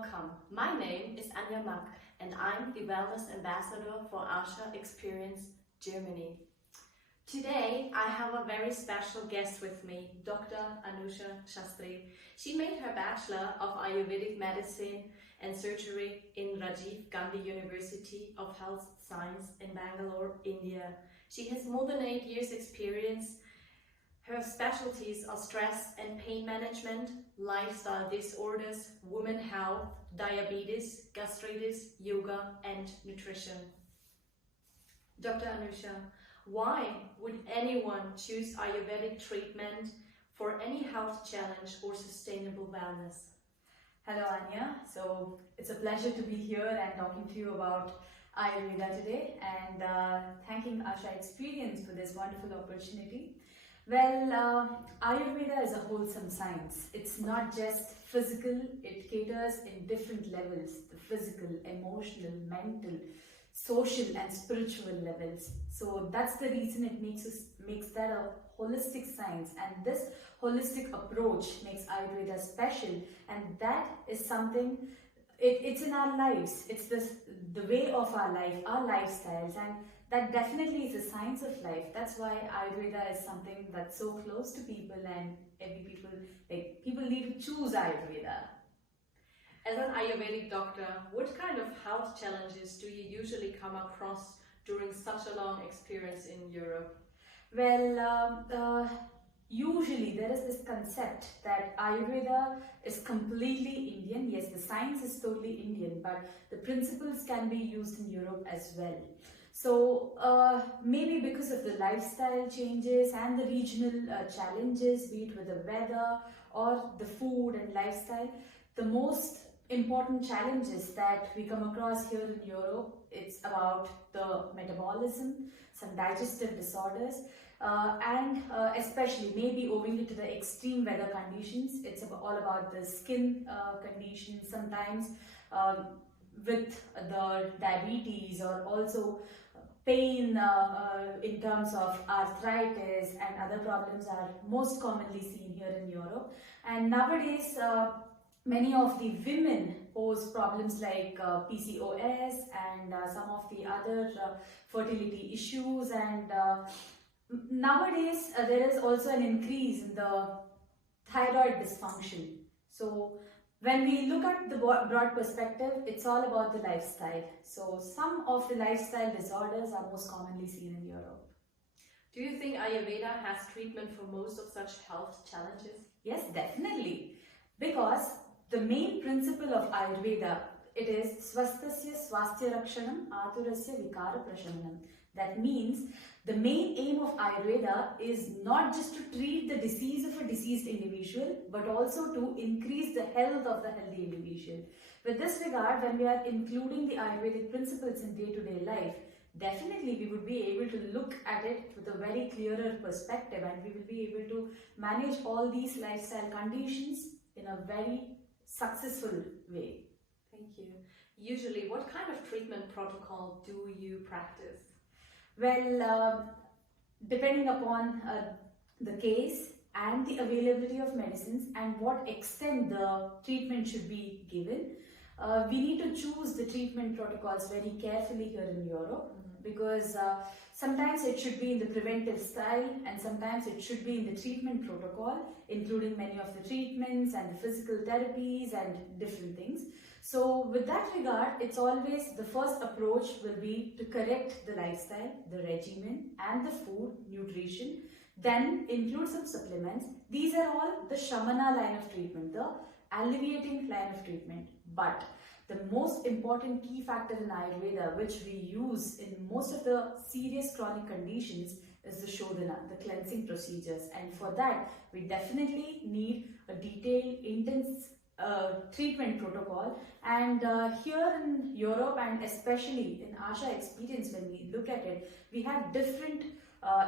welcome. My name is Anja and I'm the Wellness Ambassador for ASHAExperience, Germany. Today I have a very special guest with me, Dr. Anoosha N Shastry. She made her Bachelor of Ayurvedic Medicine and Surgery in Rajiv Gandhi University of Health Science in Bangalore, India. She has more than 8 years experience. Her specialties are stress and pain management, lifestyle disorders, women health, diabetes, gastritis, yoga, and nutrition. Dr. Anoosha, why would anyone choose Ayurvedic treatment for any health challenge or sustainable wellness? Hello Anja, so it's a pleasure to be here and talking to you about Ayurveda today and thanking ASHAExperience for this wonderful opportunity. Well, Ayurveda is a wholesome science. It's not just physical, it caters in different levels, the physical, emotional, mental, social and spiritual levels. So that's the reason it makes that a holistic science, and this holistic approach makes Ayurveda special, and that is something, it's in our lives, it's the way of our life, our lifestyles, and that definitely is a science of life. That's why Ayurveda is something that's so close to people, and people need to choose Ayurveda. As an Ayurvedic doctor, what kind of health challenges do you usually come across during such a long experience in Europe? Well, usually there is this concept that Ayurveda is completely Indian. Yes, the science is totally Indian, but the principles can be used in Europe as well. So maybe because of the lifestyle changes and the regional challenges, be it with the weather or the food and lifestyle, the most important challenges that we come across here in Europe, it's about the metabolism, some digestive disorders, and especially maybe owing to the extreme weather conditions. It's all about the skin conditions, sometimes with the diabetes, or also pain in terms of arthritis and other problems are most commonly seen here in Europe. And nowadays many of the women pose problems like PCOS and some of the other fertility issues, and nowadays there is also an increase in the thyroid dysfunction. So when we look at the broad perspective, it's all about the lifestyle. So some of the lifestyle disorders are most commonly seen in Europe. Do you think Ayurveda has treatment for most of such health challenges? Yes, definitely. Because the main principle of Ayurveda, it is swasthasya swasthya rakshanam aturasya vikara prashanam. That means the main aim of Ayurveda is not just to treat the disease of a diseased individual, but also to increase the health of the healthy individual. With this regard, when we are including the Ayurvedic principles in day-to-day life, definitely we would be able to look at it with a very clearer perspective, and we will be able to manage all these lifestyle conditions in a very successful way. Thank you. Usually, what kind of treatment protocol do you practice? Well, depending upon the case and the availability of medicines and what extent the treatment should be given, we need to choose the treatment protocols very carefully here in Europe, because sometimes it should be in the preventive style and sometimes it should be in the treatment protocol, including many of the treatments and the physical therapies and different things. So with that regard, it's always the first approach will be to correct the lifestyle, the regimen and the food, nutrition, then include some supplements. These are all the Shamana line of treatment, the alleviating line of treatment. But the most important key factor in Ayurveda, which we use in most of the serious chronic conditions, is the Shodhana, the cleansing procedures. And for that, we definitely need a detailed, intense treatment protocol. And here in Europe, and especially in ASHAExperience, when we look at it, we have different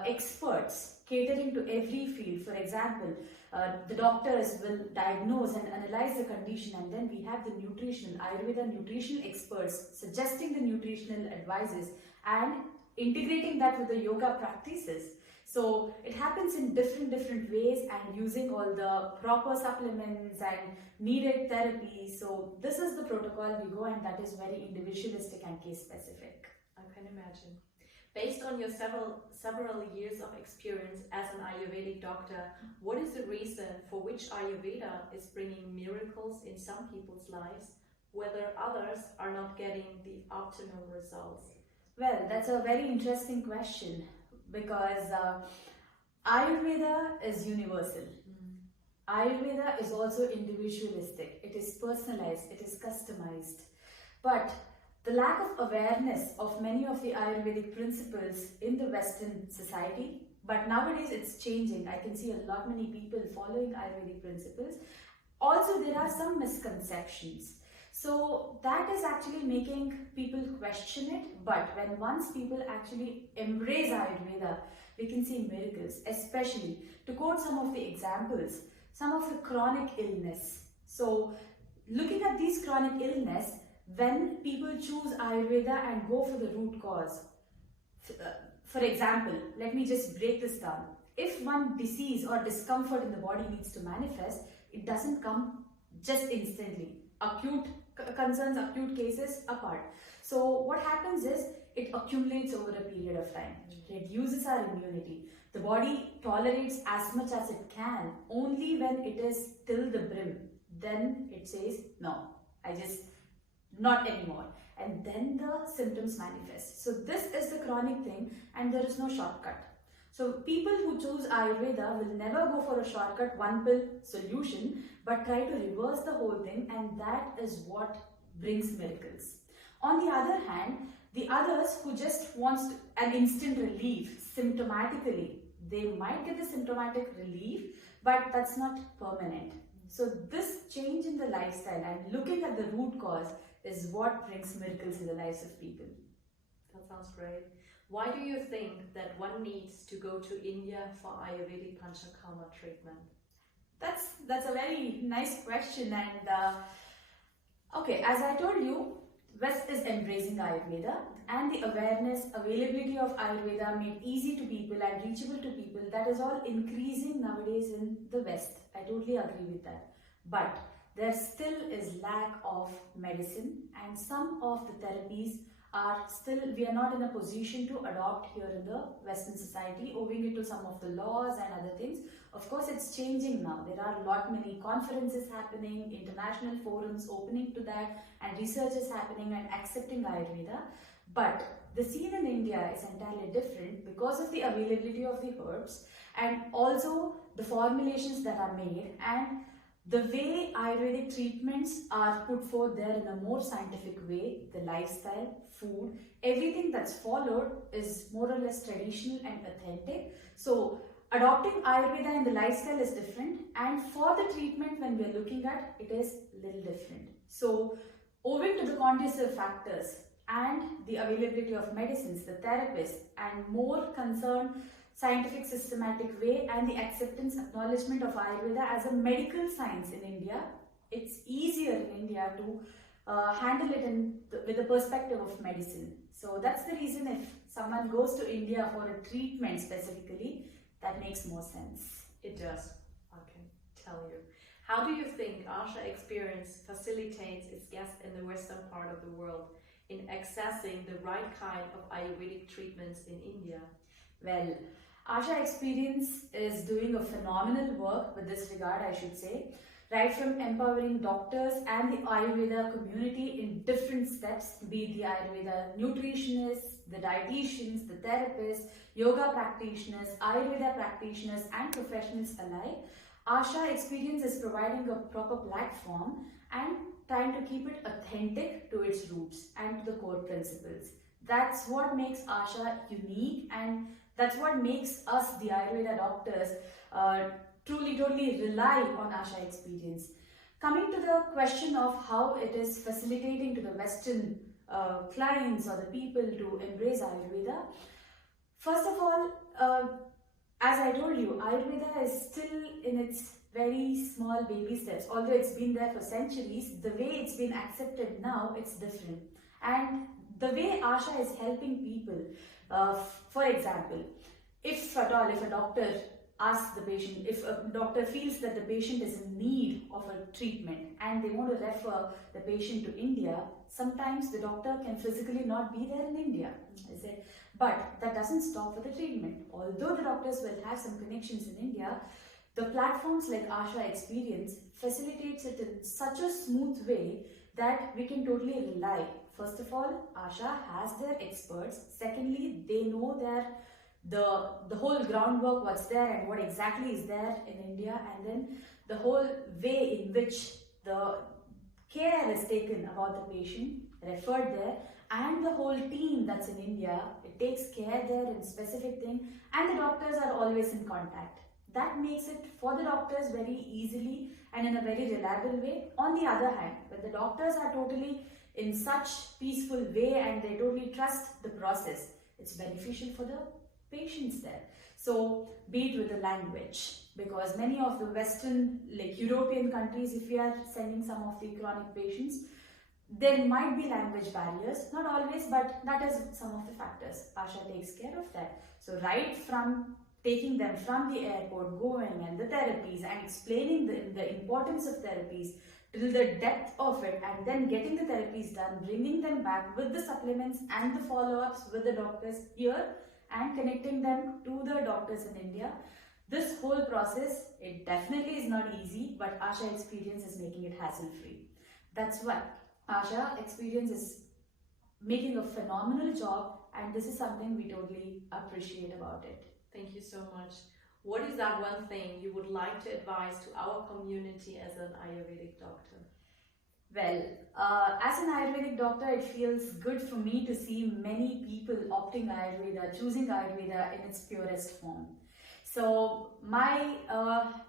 experts catering to every field. For example, the doctors will diagnose and analyze the condition, and then we have the nutritional, Ayurveda nutritional experts suggesting the nutritional advices and integrating that with the yoga practices. So it happens in different ways and using all the proper supplements and needed therapies. So this is the protocol we go, and that is very individualistic and case specific. I can imagine. Based on your several years of experience as an Ayurvedic doctor, what is the reason for which Ayurveda is bringing miracles in some people's lives, whether others are not getting the optimal results? Well, that's a very interesting question, because Ayurveda is universal. Ayurveda is also individualistic. It is personalized, it is customized. But the lack of awareness of many of the Ayurvedic principles in the Western society, but nowadays it's changing. I can see a lot many people following Ayurvedic principles. Also, there are some misconceptions. So that is actually making people question it. But when once people actually embrace Ayurveda, we can see miracles, especially to quote some of the examples, some of the chronic illness. So looking at these chronic illness, when people choose Ayurveda and go for the root cause, for example, let me just break this down. If one disease or discomfort in the body needs to manifest, it doesn't come just instantly. Acute concerns, acute cases apart. So what happens is it accumulates over a period of time, reduces our immunity. The body tolerates as much as it can. Only when it is till the brim, then it says, no, not anymore. And then the symptoms manifest. So this is the chronic thing, and there is no shortcut. So people who choose Ayurveda will never go for a shortcut, one pill solution, but try to reverse the whole thing, and that is what brings miracles. On the other hand, the others who just wants an instant relief symptomatically, they might get the symptomatic relief, but that's not permanent. So this change in the lifestyle and looking at the root cause is what brings miracles in the lives of people. That sounds great. Why do you think that one needs to go to India for Ayurvedic Panchakarma treatment? That's a very nice question, and okay, as I told you, West is embracing Ayurveda, and the awareness, availability of Ayurveda made easy to people and reachable to people, that is all increasing nowadays in the West. I totally agree with that. But there still is lack of medicine, and some of the therapies are still, we are not in a position to adopt here in the Western society, owing it to some of the laws and other things. Of course, it's changing now. There are a lot many conferences happening, international forums opening to that, and research is happening and accepting Ayurveda. But the scene in India is entirely different because of the availability of the herbs, and also the formulations that are made, and the way Ayurvedic treatments are put forth there in a more scientific way, the lifestyle, food, everything that's followed is more or less traditional and authentic. So adopting Ayurveda in the lifestyle is different, and for the treatment when we're looking at it is a little different. So owing to the conducive factors and the availability of medicines, the therapists, and more concerned scientific systematic way and the acceptance, acknowledgement of Ayurveda as a medical science in India, it's easier in India to handle it with the perspective of medicine. So that's the reason if someone goes to India for a treatment specifically, that makes more sense. It does, I can tell you. How do you think ASHAExperience facilitates its guests in the western part of the world in accessing the right kind of Ayurvedic treatments in India? Well, ASHAExperience is doing a phenomenal work with this regard, I should say. Right from empowering doctors and the Ayurveda community in different steps, be it the Ayurveda nutritionists, the dietitians, the therapists, yoga practitioners, Ayurveda practitioners, and professionals alike, ASHAExperience is providing a proper platform and trying to keep it authentic to its roots and to the core principles. That's what makes ASHA unique, and that's what makes us, the Ayurveda doctors, truly rely on ASHAExperience. Coming to the question of how it is facilitating to the Western clients or the people to embrace Ayurveda, first of all, as I told you, Ayurveda is still in its very small baby steps. Although it's been there for centuries, the way it's been accepted now, it's different. And the way ASHA is helping people, for example, if at all, if a doctor asks the patient, if a doctor feels that the patient is in need of a treatment and they want to refer the patient to India, sometimes the doctor can physically not be there in India. But that doesn't stop for the treatment. Although the doctors will have some connections in India, the platforms like ASHAExperience facilitates it in such a smooth way that we can totally rely. First of all, ASHA has their experts. Secondly, they know that the whole groundwork, what's there and what exactly is there in India, and then the whole way in which the care is taken about the patient referred there, and the whole team that's in India, it takes care there in specific thing, and the doctors are always in contact. That makes it for the doctors very easily and in a very reliable way. On the other hand, when the doctors are totally in such peaceful way and they totally trust the process, it's beneficial for the patients there. So be it with the language, because many of the Western, like European countries, if we are sending some of the chronic patients, there might be language barriers, not always, but that is some of the factors. ASHA takes care of that. So right from taking them from the airport, going and the therapies and explaining the importance of therapies till the depth of it, and then getting the therapies done, bringing them back with the supplements and the follow-ups with the doctors here and connecting them to the doctors in India. This whole process, it definitely is not easy, but ASHAExperience is making it hassle-free. That's why ASHAExperience is making a phenomenal job, and this is something we totally appreciate about it. Thank you so much. What is that one thing you would like to advise to our community as an Ayurvedic doctor? Well, as an Ayurvedic doctor, it feels good for me to see many people opting Ayurveda, choosing Ayurveda in its purest form. So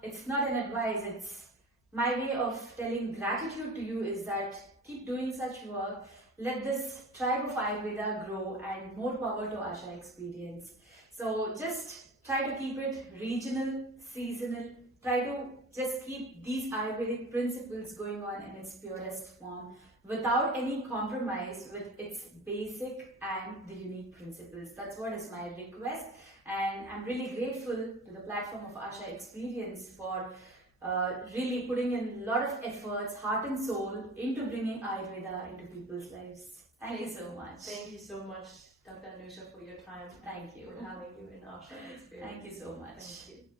it's not an advice, it's my way of telling gratitude to you is that keep doing such work. Let this tribe of Ayurveda grow, and more power to ASHAExperience. So just try to keep it regional, seasonal. Try to just keep these Ayurvedic principles going on in its purest form without any compromise with its basic and the unique principles. That's what is my request, and I'm really grateful to the platform of ASHAExperience for really putting in a lot of efforts, heart and soul into bringing Ayurveda into people's lives. Thank you so much. Thank you so much, Dr. Anoosha, for your time. Thank you. For having you in ASHAExperience. Thank you so much. Thank you.